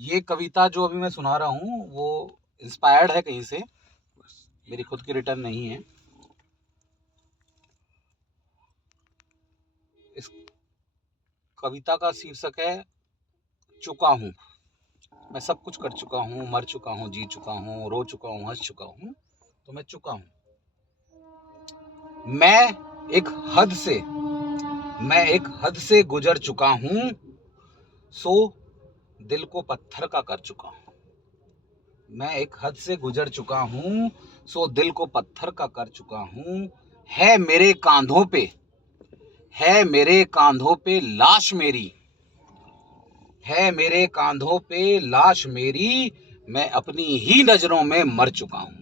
ये कविता जो अभी मैं सुना रहा हूँ वो इंस्पायर्ड है कहीं से, मेरी खुद की रिटर्न नहीं है। इस कविता का शीर्षक है चुका हूँ। मैं सब कुछ कर चुका हूँ, मर चुका हूँ, जी चुका हूँ, रो चुका हूँ, हंस चुका हूँ, तो मैं चुका हूँ। मैं एक हद से गुजर चुका हूँ, सो दिल को पत्थर का कर चुका हूँ। मैं एक हद से गुजर चुका हूँ, सो दिल को पत्थर का कर चुका हूँ। है मेरे कांधों पे लाश मेरी, है मेरे कांधों पे लाश मेरी, मैं अपनी ही नजरों में मर चुका हूँ।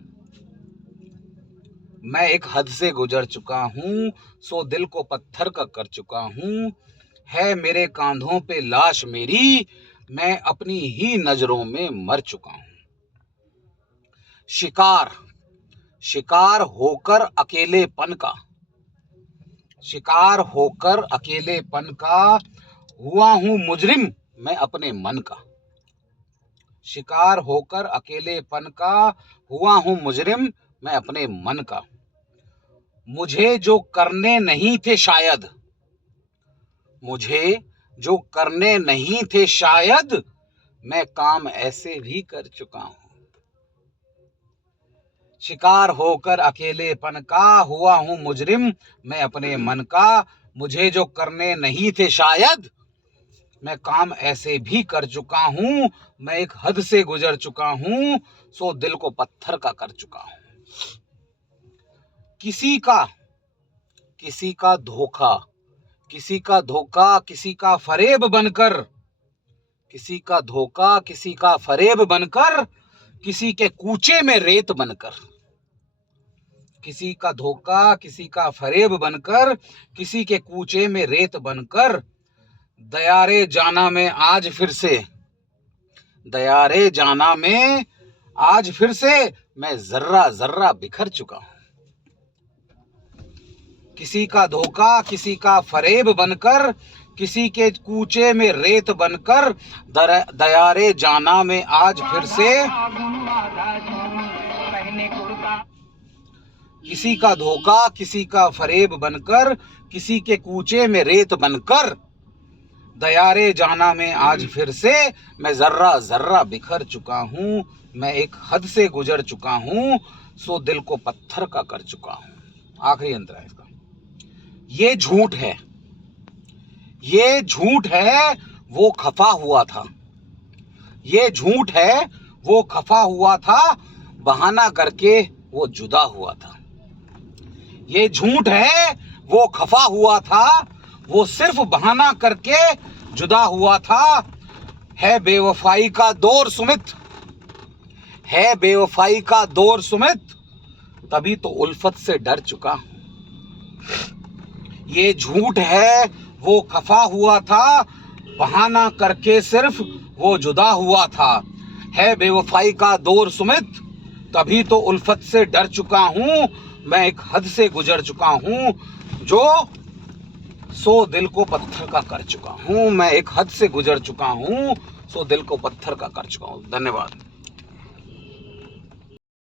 मैं एक हद से गुजर चुका हूँ, सो दिल को पत्थर का कर चुका हूँ। है मेरे कांधों पे लाश मेरी, मैं अपनी ही नजरों में मर चुका हूँ। शिकार होकर अकेलेपन का हुआ हूँ मुजरिम मैं अपने मन का। शिकार होकर अकेलेपन का हुआ हूँ मुजरिम मैं अपने मन का। मुझे जो करने नहीं थे शायद, मैं काम ऐसे भी कर चुका हूँ। शिकार होकर अकेलेपन का हुआ हूँ मुजरिम मैं अपने मन का। मुझे जो करने नहीं थे शायद, मैं काम ऐसे भी कर चुका हूँ। मैं एक हद से गुजर चुका हूँ, सो दिल को पत्थर का कर चुका हूँ। किसी का धोखा, किसी का फरेब बनकर, किसी के कूचे में रेत बनकर। किसी का धोखा, किसी का फरेब बनकर, किसी के कूचे में रेत बनकर। दयारे जाना में आज फिर से मैं जर्रा जर्रा बिखर चुका हूँ। किसी का धोखा, किसी का फरेब बनकर, किसी के कूचे में रेत बनकर। दयारे जाना में आज फिर से किसी का धोखा, किसी का फरेब बनकर, किसी के कूचे में रेत बनकर। दयारे जाना में आज फिर से मैं जर्रा जर्रा बिखर चुका हूँ। मैं एक हद से गुजर चुका हूँ, सो दिल को पत्थर का कर चुका हूँ। आखिरी अंतर है इसका। ये झूठ है वो खफा हुआ था, बहाना करके वो जुदा हुआ था। ये झूठ है वो खफा हुआ था, वो सिर्फ बहाना करके जुदा हुआ था। है बेवफाई का दौर सुमित, तभी तो उल्फत से डर चुका हूं। ये झूठ है वो खफा हुआ था, बहाना करके सिर्फ वो जुदा हुआ था। है बेवफाई का दौर सुमित, तभी तो उल्फत से डर चुका हूं। मैं एक हद से गुजर चुका हूं, सो दिल को पत्थर का कर चुका हूं। मैं एक हद से गुजर चुका हूं, सो दिल को पत्थर का कर चुका हूं। धन्यवाद।